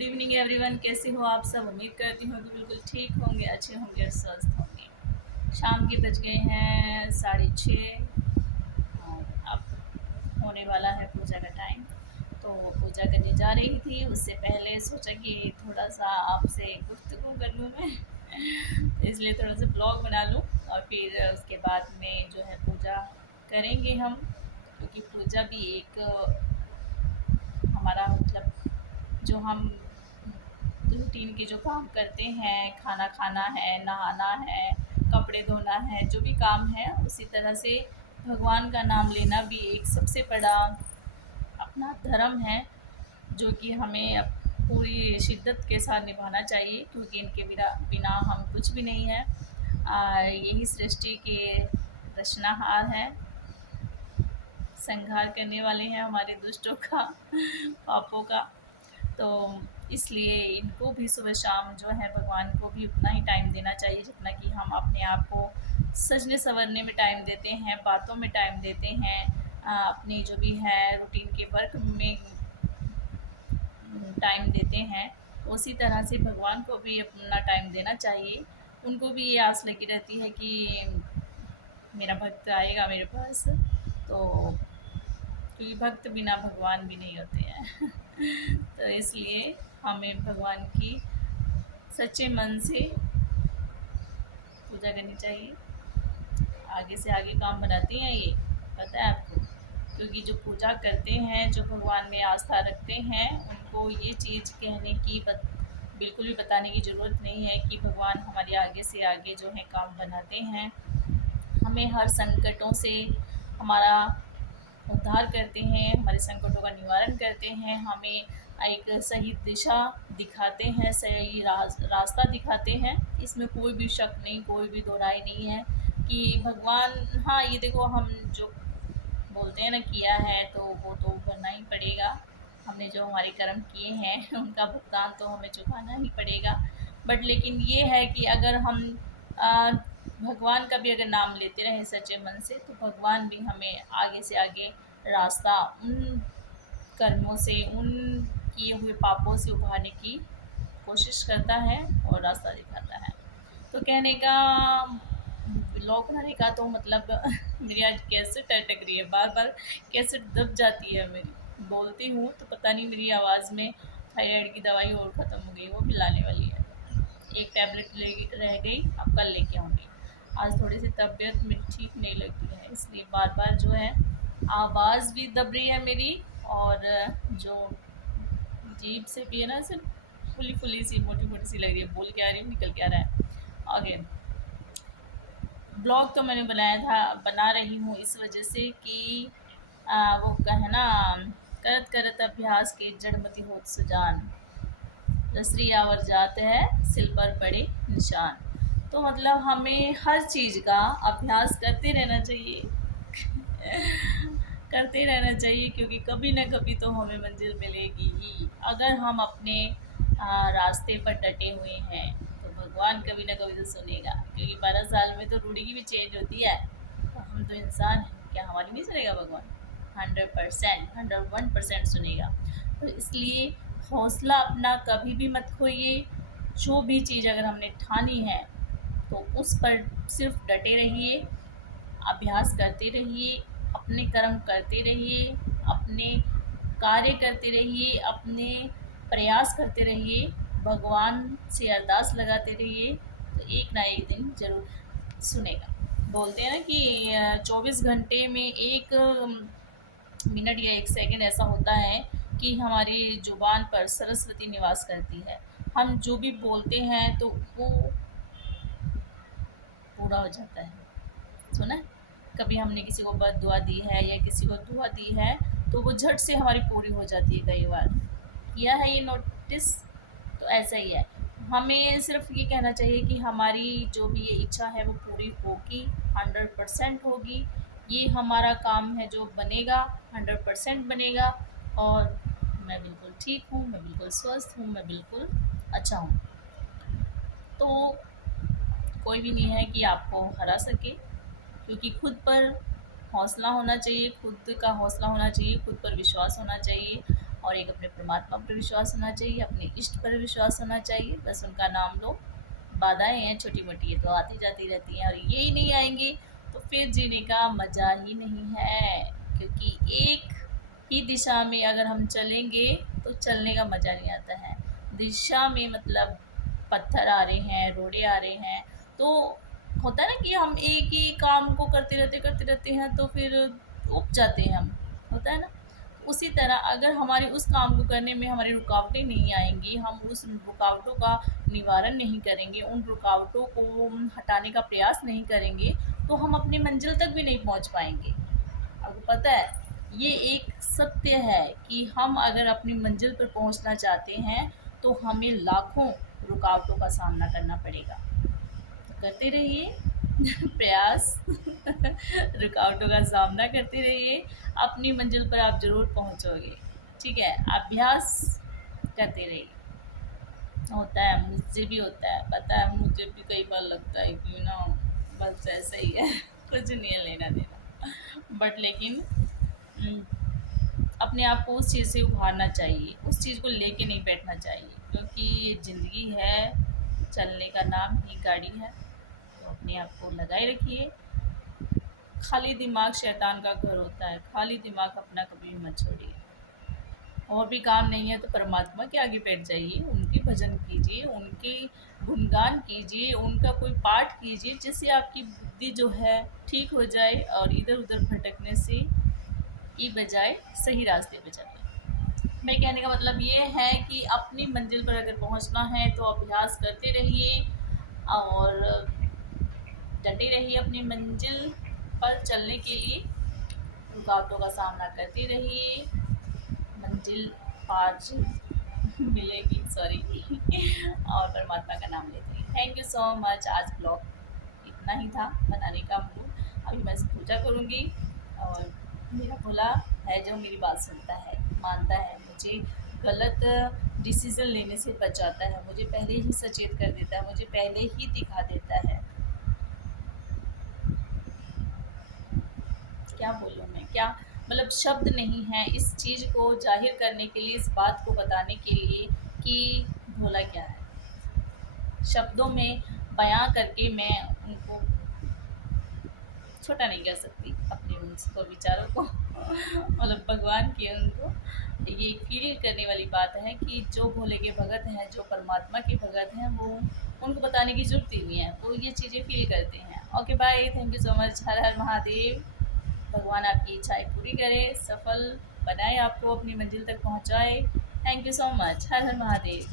Good evening everyone, कैसे हो आप सब। उम्मीद करती हूँ कि बिल्कुल ठीक होंगे, अच्छे होंगे और स्वस्थ होंगे। शाम के बज गए हैं 6:30 और अब होने वाला है पूजा का टाइम। तो पूजा करने जा रही थी, उससे पहले सोचा कि थोड़ा सा आपसे गुफ्तगू कर लूँ मैं इसलिए थोड़ा सा ब्लॉग बना लूँ और फिर उसके बाद में जो है पूजा करेंगे हम, क्योंकि पूजा भी एक हमारा मतलब जो हम रूटीन के जो काम करते हैं, खाना खाना है, नहाना है, कपड़े धोना है, जो भी काम है, उसी तरह से भगवान का नाम लेना भी एक सबसे बड़ा अपना धर्म है, जो कि हमें पूरी शिद्दत के साथ निभाना चाहिए, क्योंकि इनके बिना बिना हम कुछ भी नहीं है। यही सृष्टि के रचनाहार हैं, संहार करने वाले हैं हमारे दुष्टों का पापों का। तो इसलिए इनको भी सुबह शाम जो है भगवान को भी उतना ही टाइम देना चाहिए जितना कि हम अपने आप को सजने संवरने में टाइम देते हैं, बातों में टाइम देते हैं, अपनी जो भी है रूटीन के वर्क में टाइम देते हैं। उसी तरह से भगवान को भी अपना टाइम देना चाहिए। उनको भी ये आस लगी रहती है कि मेरा भक्त आएगा मेरे पास, तो क्योंकि भक्त बिना भगवान भी नहीं होते हैं तो इसलिए हमें भगवान की सच्चे मन से पूजा करनी चाहिए। आगे से आगे काम बनाते हैं ये, पता है आपको, क्योंकि जो पूजा करते हैं, जो भगवान में आस्था रखते हैं, उनको ये चीज़ कहने की बिल्कुल भी बताने की ज़रूरत नहीं है कि भगवान हमारे आगे से आगे जो है काम बनाते हैं, हमें हर संकटों से हमारा उद्धार करते हैं, हमारे संकटों का निवारण करते हैं, हमें एक सही दिशा दिखाते हैं, सही रास्ता दिखाते हैं। इसमें कोई भी शक नहीं, कोई भी दो राय नहीं है कि भगवान, हाँ ये देखो, हम जो बोलते हैं ना किया है तो वो तो भरना ही पड़ेगा। हमने जो हमारे कर्म किए हैं उनका भुगतान तो हमें चुकाना ही पड़ेगा। बट लेकिन ये है कि अगर हम आ, भगवान का भी अगर नाम लेते रहें सच्चे मन से, तो भगवान भी हमें आगे से आगे रास्ता उन कर्मों से, उन किए हुए पापों से उभारने की कोशिश करता है और रास्ता दिखाता है। तो कहने का, ब्लॉग बनाने का तो मतलब मेरी आज कैसेट अटक रही है, बार बार कैसेट दब जाती है मेरी। बोलती हूँ तो पता नहीं मेरी आवाज़ में थायराइड की दवाई और ख़त्म हो गई, वो भी लाने वाली है। एक टैबलेट ले रह गई, अब कल लेके आऊँगी। आज थोड़ी सी तबीयत मेरी ठीक नहीं लगती है, इसलिए बार बार जो है आवाज़ भी दब रही है मेरी, और जो जीभ से भी है ना, सिर्फ फुली फुली सी, मोटी मोटी सी लग रही है। बोल के आ रही हूँ, निकल के आ रहा है आगे। ब्लॉग तो मैंने बनाया था, बना रही हूँ इस वजह से कि वो कहे ना, करत करत अभ्यास के जड़मति होत सुजान, रसरी आवर जाते हैं सिल पर पड़े निशान। तो मतलब हमें हर चीज़ का अभ्यास करते रहना चाहिए करते रहना चाहिए, क्योंकि कभी ना कभी तो हमें मंजिल मिलेगी ही। अगर हम अपने रास्ते पर डटे हुए हैं तो भगवान कभी ना कभी तो सुनेगा, क्योंकि 12 साल में तो रूढ़ी की भी चेंज होती है। तो हम तो इंसान हैं, क्या हमारी नहीं सुनेगा भगवान? 100%, 101% सुनेगा। तो इसलिए हौसला अपना कभी भी मत खोइए। जो भी चीज़ अगर हमने ठानी है तो उस पर सिर्फ डटे रहिए, अभ्यास करते रहिए, अपने कर्म करते रहिए, अपने कार्य करते रहिए, अपने प्रयास करते रहिए, भगवान से अरदास लगाते रहिए, तो एक ना एक दिन ज़रूर सुनेगा। बोलते हैं ना कि 24 घंटे में 1 मिनट या 1 सेकंड ऐसा होता है कि हमारी ज़ुबान पर सरस्वती निवास करती है। हम जो भी बोलते हैं तो वो पूरा हो जाता है। सुना है? कभी हमने किसी को बद्दुआ दी है या किसी को दुआ दी है, तो वो झट से हमारी पूरी हो जाती है। कई बार किया है ये नोटिस? तो ऐसा ही है, हमें सिर्फ ये कहना चाहिए कि हमारी जो भी ये इच्छा है वो पूरी होगी, 100% होगी। ये हमारा काम है, जो बनेगा 100% बनेगा। और मैं बिल्कुल ठीक हूँ, मैं बिल्कुल स्वस्थ हूँ, मैं बिल्कुल अच्छा हूँ। तो कोई भी नहीं है कि आपको हरा सके, क्योंकि खुद पर हौसला होना चाहिए, खुद का हौसला होना चाहिए, खुद पर विश्वास होना चाहिए। और एक अपने परमात्मा पर विश्वास होना चाहिए, अपने इष्ट पर विश्वास होना चाहिए। बस उनका नाम लो। बाधाएं हैं छोटी मोटी, ये तो आती जाती रहती हैं, और यही नहीं आएंगी तो फिर जीने का मज़ा ही नहीं है। क्योंकि एक ही दिशा में अगर हम चलेंगे तो चलने का मज़ा नहीं आता है। दिशा में मतलब पत्थर आ रहे हैं, रोड़े आ रहे हैं, तो होता है ना कि हम एक ही काम को करते रहते हैं तो फिर ऊब जाते हैं हम, होता है ना। उसी तरह अगर हमारे उस काम को करने में हमारी रुकावटें नहीं आएंगी, हम उस रुकावटों का निवारण नहीं करेंगे, उन रुकावटों को हटाने का प्रयास नहीं करेंगे, तो हम अपनी मंजिल तक भी नहीं पहुंच पाएंगे। आपको पता है, ये एक सत्य है कि हम अगर अपनी मंजिल पर पहुंचना चाहते हैं तो हमें लाखों रुकावटों का सामना करना पड़ेगा। करते रहिए प्रयास रुकावटों का सामना करते रहिए, अपनी मंजिल पर आप ज़रूर पहुंचोगे। ठीक है, अभ्यास करते रहिए। होता है, मुझसे भी होता है, पता है, मुझे भी कई बार लगता है कि ना बस ऐसा ही है कुछ नहीं है लेना देना, बट लेकिन अपने आप को उस चीज़ से उभारना चाहिए, उस चीज़ को लेके नहीं बैठना चाहिए, क्योंकि ये ज़िंदगी है, चलने का नाम ही गाड़ी है। तो अपने आप को लगाए रखिए। खाली दिमाग शैतान का घर होता है, खाली दिमाग अपना कभी मत छोड़िए। और भी काम नहीं है तो परमात्मा के आगे बैठ जाइए, उनके भजन कीजिए, उनके गुणगान कीजिए, उनका कोई पाठ कीजिए, जिससे आपकी बुद्धि जो है ठीक हो जाए और इधर उधर भटकने से की बजाय सही रास्ते पे चले। मेरे कहने का मतलब ये है कि अपनी मंजिल पर अगर पहुंचना है तो अभ्यास करते रहिए और डटे रहिए अपनी मंजिल पर चलने के लिए। रुकावटों का सामना करते रहिए, मंजिल पार मिलेगी, सॉरी और परमात्मा का नाम लेते रहिए। Thank you so much. आज ब्लॉग इतना ही था बनाने का मूड। अभी मैं पूजा करूँगी और मेरा भोला है जो मेरी बात सुनता है, मानता है, मुझे गलत डिसीज़न लेने से बचाता है, मुझे पहले ही सचेत कर देता है, मुझे पहले ही दिखा देता है। क्या बोलूँ मैं, क्या मतलब शब्द नहीं है इस चीज़ को जाहिर करने के लिए, इस बात को बताने के लिए कि भोला क्या है। शब्दों में बयां करके मैं उनको छोटा नहीं कर सकती, अपने उसको विचारों को मतलब भगवान के उनको ये फील करने वाली बात है कि जो भोले के भगत हैं, जो परमात्मा के भगत हैं, वो उनको बताने की ज़रूरत ही नहीं है, वो ये चीज़ें फील करते हैं। Okay bye, thank you so much. हर हर महादेव। भगवान आपकी इच्छाएं पूरी करे, सफल बनाए, आपको अपनी मंजिल तक पहुंचाए। Thank you so much. हर हर महादेव।